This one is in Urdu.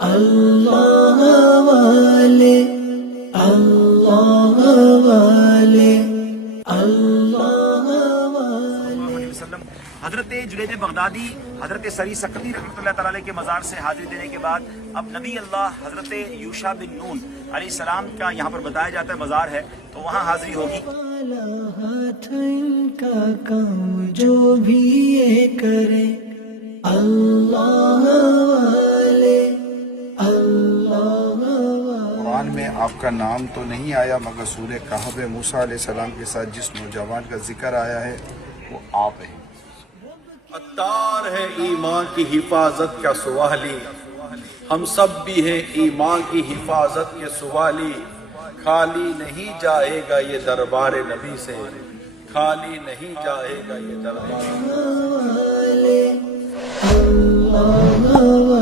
اللہ والے اللہ والے اللہ والے وسلم حضرت جنید بغدادی حضرت سری سقطی رحمۃ اللہ تعالی علیہ کے مزار سے حاضری دینے کے بعد اب نبی اللہ حضرت یوشع بن نون علیہ السلام کا یہاں پر بتایا جاتا ہے مزار ہے، تو وہاں حاضری ہوگی۔ ہاتھ ان کا کام جو بھی یہ کرے اللہ والے اللہ والے۔ قرآن میں آپ کا نام تو نہیں آیا، مگر سورہ کہف میں موسیٰ علیہ السلام کے ساتھ جس نوجوان کا ذکر آیا ہے وہ آپ ہیں۔ عطار ہے ایمان کی حفاظت کا سوالی، ہم سب بھی ہیں ایمان کی حفاظت کے سوالی۔ خالی نہیں جائے گا یہ دربار نبی سے، خالی نہیں جائے گا یہ دربار اللہ